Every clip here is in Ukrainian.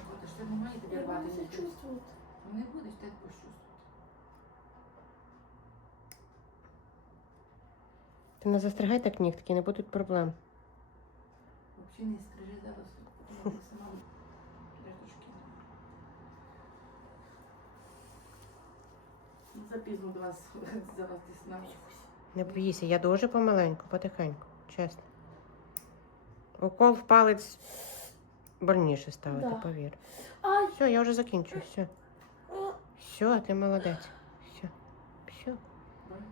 хочеш, ти не має тобі Я рвати. буду себя чувствовать. Ну не будеш, ти будеш чувствувати. Ти не застригай так нігтики, не будуть проблем. Взагалі не стрижи зараз, тому сама речки. Запізно до вас зараз десь навчусь. Не боїся, я дуже помаленьку, потихеньку, чесно. Укол в палець больніше ставити, Да. повір. Ай! Все, я вже закінчую, все. Все, ти молодець. Все. Все. Бачиш?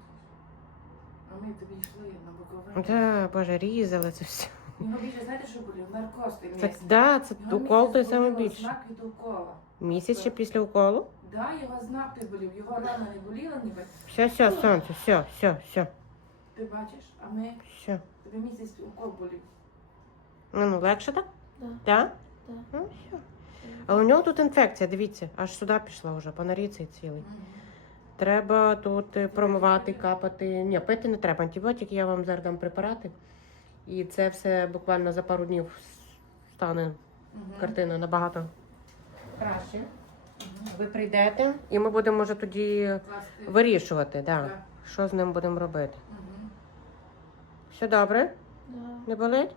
А ми тобі йшли на бокове. Да, боже, різали це все. Його більше, знаєте, що болів? Наркоз той Це, місяць. да, це Його укол той місяць саме боліло, більше. знак від укола. Місяць ще після уколу? Да, його знак той болів. Його рана не боліла ніби. Все, сонце, все. Ти бачиш? А ми, Все. тобі місяць укол болів. Ну, легше так? Да. Так? Да. Ну, все. А у нього тут інфекція, дивіться, аж сюди пішла вже, по наріці цілий. Треба тут промивати, капати. Ні, пити не треба антибіотики, я вам зараз дам препарати. І це все буквально за пару днів стане картина набагато краще. Ви прийдете і ми будемо вже тоді Класти. вирішувати, да, Так. що з ним будемо робити. Мгм. Все добре? Да. Не болить?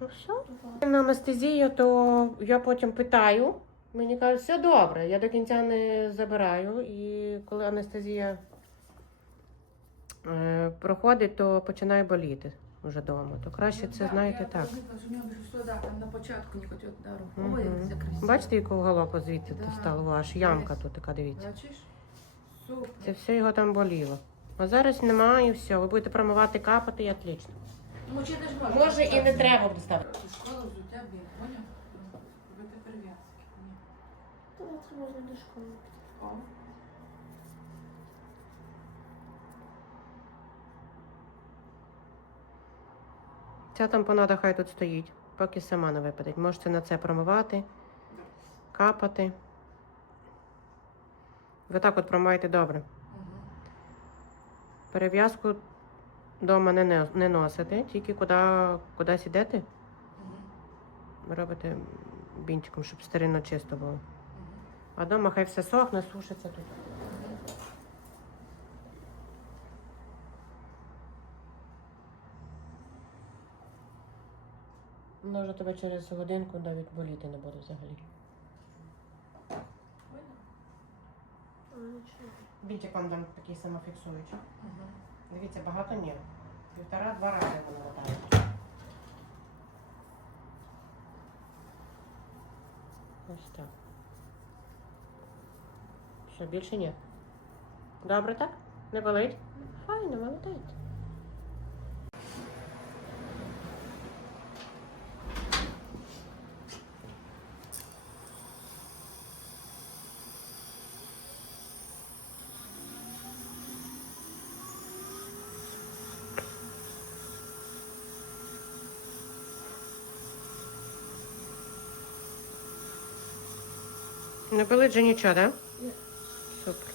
Ну все. Да. На анестезію, то я потім питаю. Мені кажуть, все добре, я до кінця не забираю. І коли анестезія проходить, то починає боліти вже вдома. То краще це, знаєте, так. У нього більше сюди, там на початку не хотів удару. Мгм. Ой, закрив. Бачите, якого голоку звідти Да. стало? Аж ямка тут така, дивіться. Бачиш? Супер. Це все його там боліло. А зараз немає і все. Ви будете промивати, капати і отлично. Ну, чи ти ж можеш? Може і не треба буде ставити. Школа взуття, блін, поняв? Робити перев'язки. Ні. То завтра можно до школы. О. Ця тампонада хай тут стоїть, поки сама не випадеть. Можете на це промивати, капати. Ви так от промиваєте добре. Мгм. Перев'язку вдома не носите, тільки кудись ідете, Мгм. робите бінчиком, щоб стерильно чисто було. Мгм. А вдома хай все сохне, сушиться тут. Воно вже тебе через годинку навіть боліти не буде взагалі. Видно? А, ничего. Бінчик вам дам такий самофіксуючий. Мгм. Дивіться, багато ні. 1,5-2 рази воно латає. Ось так. Що, більше ні? Добре так? Не болить? Файно, молодець. Не болить же нічого, так? Да? Ні. Супер.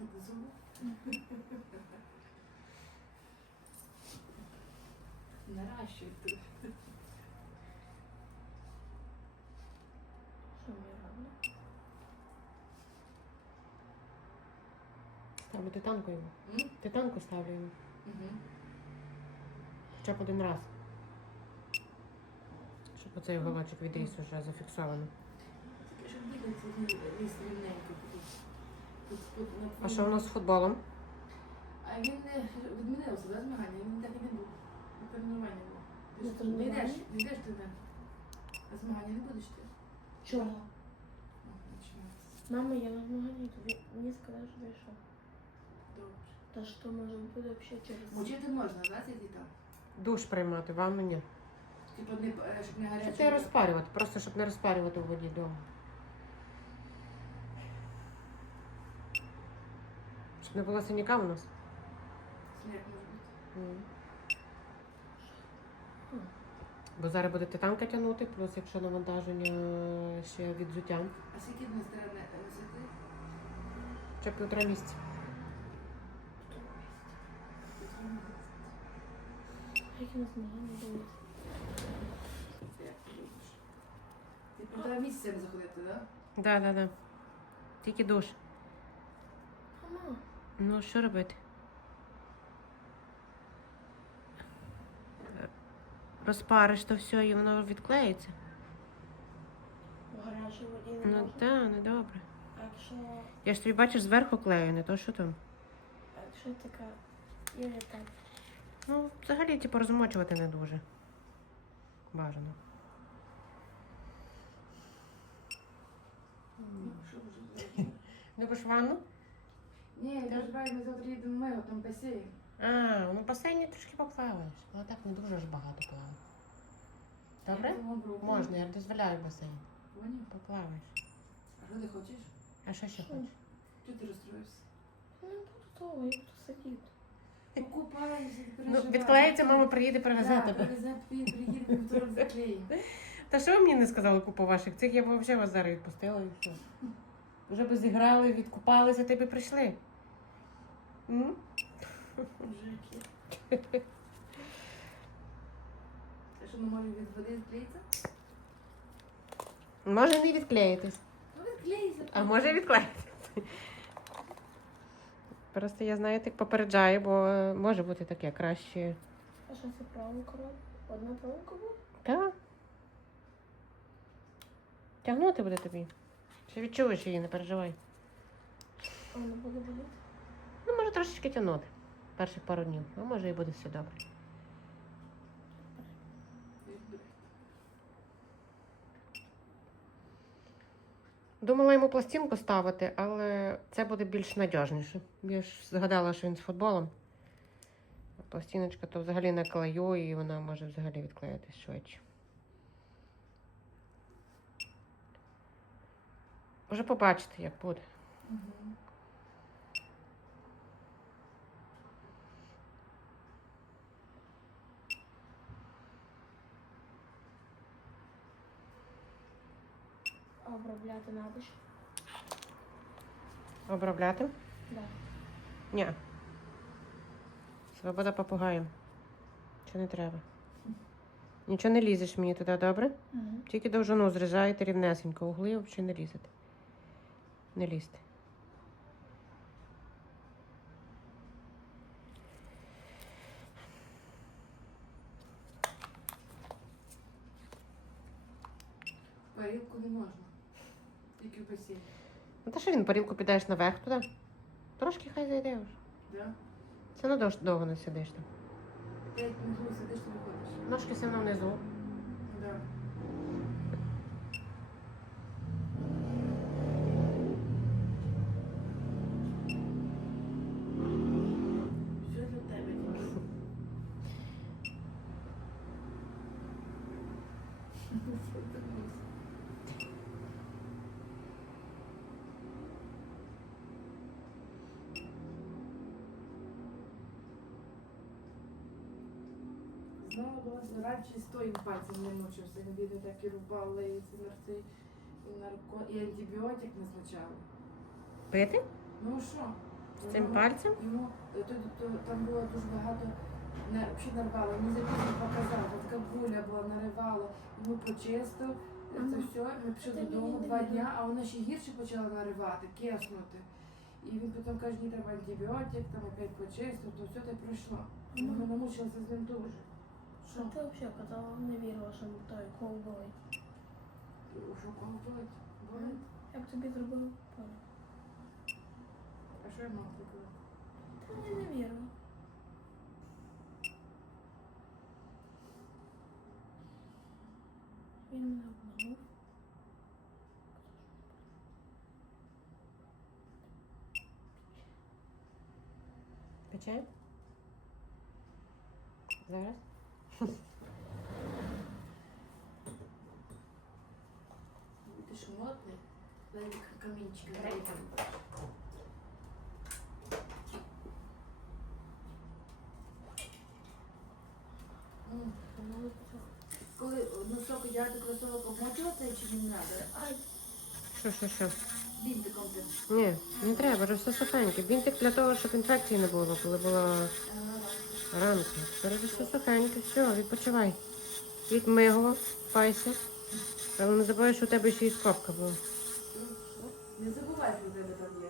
Зуб. Наращують тут. Що мені робно? Ставлю титанку йому. М? Титанку ставлю йому. Мгм. Хоча б один раз. Щоб оцей уголочок відріс уже зафіксовано. Таке, щоб дихати ліс рівненько тут. Тут на А твоїй- що у нас з футболом? А він не відмінився, да, змагання? Він так і не був. На тренування був. Ти На ж тренування? не йдеш ти на а змагання не будеш ти? Чого? Починається. Мама, я на змаганні, тобі мені сказали, що вийшов. Добре. Та що може бути взагалі через... Мочити можна, да, ці діта? Душ приймати, ванну ні. Типа не, щоб не гаряче. Щоб не розпарювати, просто щоб не розпарювати у воді вдома. Щоб не було синяка у нас. Смерть може бути. М. Бо зараз буде титанка тягнути, плюс якщо навантаження ще від взуття. А скільки днів треба носити? Ще 1,5 місяця. Як на змаганні були? Як ти любиш? Ти 1,5 місяця не заходити, так? Да. Тільки душ. Мама, Ну, що робити? Розпариш то все і воно відклеїться. в гарячій воді не Ну можна? так, недобре. А якщо... Я ж тобі бачиш зверху клею, не то що там. А якщо така... Ілі так. Ну, взагалі, типу, розмочувати не дуже. Бажано. Ну, що вже зробити? Любиш ванну? Ні, я переживаю, ми завтра їдемо в Мео, там басейн. А, ну в басейні трішки поплаваєш. Але так не дуже ж багато плавати. Добре? Я думала, брати. Можна, я дозволяю басейн. Поняв? Поплаваєш. А що ти хочеш? А що ще Що? хочеш? Чого ти розстроївся? Не буду того, я буду сидіти. Покупаємося, ти Ну, переживай. відклеїться, мама приїде, привезе Да, тебе. привезе, приїде, півтора заклеїмо. Та що ви мені не сказали купу ваших цих? Я б взагалі вас зараз відпустила і все. Вже б зіграли, відкупалися, ти б прийшли. М? Мужики. А що, не може від води відклеїться? Може не відклеїтись, Ну, відклеїться. а може і відклеїтись. Просто я знаю, так попереджаю, бо може бути таке краще. А що це проволока робить? Одна проволока буде? Так. Тягнути буде тобі. Ще відчуєш її, не переживай. А вона буде боліти? Ну, може трошечки тягнути. Перших пару днів. А може і буде все добре. Думала йому пластинку ставити, але це буде більш надіжніше. Я ж згадала, що він з футболом. А пластиночка то взагалі на клею, і вона може взагалі відклеїтись швидше. Вже побачите, як буде. Мгм. А обробляти треба ще? Обробляти? Да. Ні. Свобода попугаєм. Чи не треба? Нічого не лізеш мені туди, добре? Угу. Тільки довжину зрізаєте рівнесенько, угли взагалі не лізете. Не лізьте. Парілку не можна. Тільки в басейн. Ну та що він парілку підеш наверх туди? Трошки хай зайде вже. Да? Все одно довго не сидиш там. 5 минут сидиш, не виходиш. Ножки все одно внизу. Да. Що для тебе тільки? Знову раніше з тою пальцем не мучився, він бідний так і рубали, і ці нарти, і нарко, і антибіотик назначали. Пити? Ну що? З цим пальцем? Йому там було дуже багато, взагалі нарвало, не запізно показав, така буля була, наривала, йому почистив, це Ага. все, ми пішли Це додому мені 2 не дня, а вона ще гірше почала наривати, киснути. І він потім каже, мені треба антибіотик, там опять почистив, то все так пройшло. Ну. Ми намучилися з ним дуже. Що ти взагалі казала, не вірила, що той ковбой. Що кого болить? Болить? Як тобі зробили? А що я мав зробити? Та я не вірила. Він мене обманув. Пече? Зараз? Ти ж модний? Дай камінчик грейпер. Коли носок одягати кросовок обмотувати чи не треба? Ай, Що? Бінтиком ти. Ні, не треба, вже все сухеньке. Бінтик для того, щоб інфекції не було, коли була ранка. Зараз вже все сухеньке, все, відпочивай. Відмигло, пайся. Але не забувай, що у тебе ще і скобка була. Не забувай, що в тебе там є.